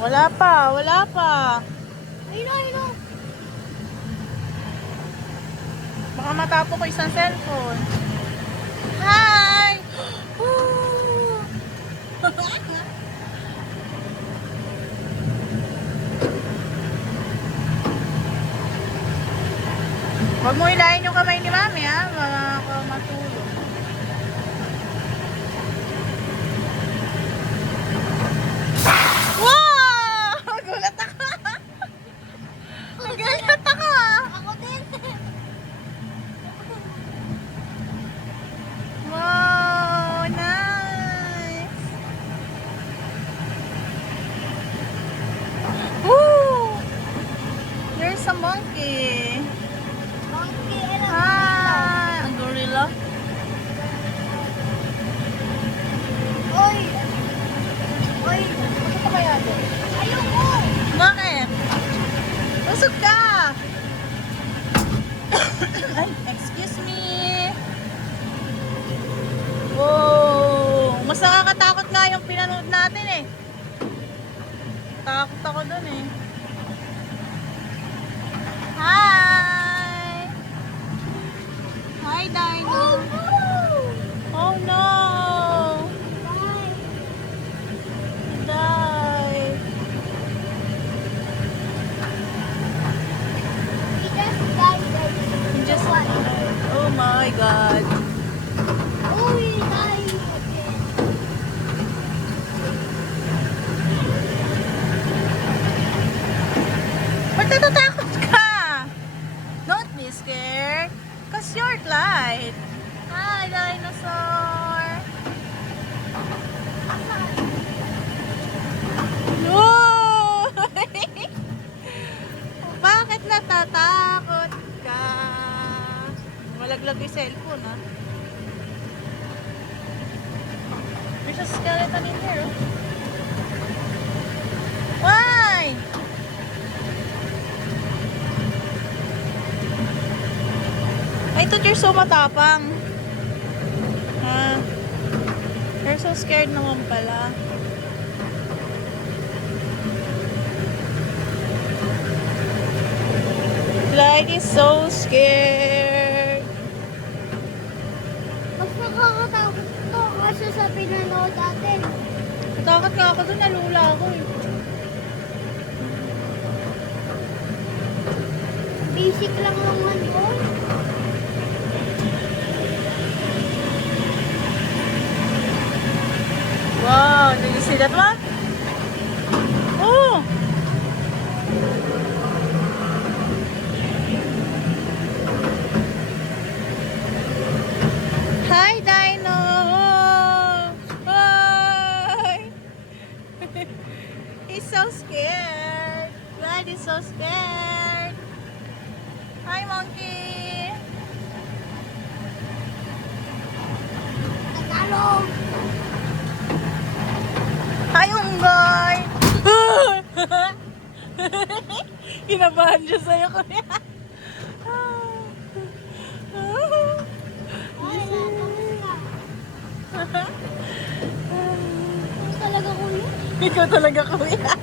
Wala pa, wala pa. Ayun o, ayun o. Baka matapo ko isang cellphone. Hi! Woo! Huwag mo hilahin yung kamay ni Mami, ha? Baka matulog. Wow! Gulat ako. Gulat ako, ah. Ako din. Wow! Nice! Woo! There's a monkey. Monkey, alam mo. Hi! Ang gorilla. Oy! Oy! Bakit ka kaya doon? Ayoko! Bakit? Busog ka! Ay, excuse me. Wow! Mas nakakatakot nga yung pinanood natin eh. Takot ako dun eh. Hi! Hi, Dino. Oh no! Oh no! Bye! He died. He just died like He just what? Oh my God. Oh, he died again. Ba't natatakot ka? Don't be scared. Cause you're light. Hi, dinosaur. No! Bakit natatakot ka? Malaglag yung cellphone, ha? There's a skeleton in here, oh. Why? I thought you're so matapang. You're so scared naman pala. Clyde is so scared. Mas nakakatakot to kasi sa pinanood natin. Natakot nga ako doon, nalula ako eh. Basic lang naman yun. Wow, did you see that one? Oh! Hi, Dino! Hi! He's so scared. Glad he's so scared. Hi, monkey! Tagalog! Hi, Unggoy! Kinabahan siya sa'yo, kuya. Ay, nakamusta. Ikaw talaga kuya. Ikaw talaga, kuya.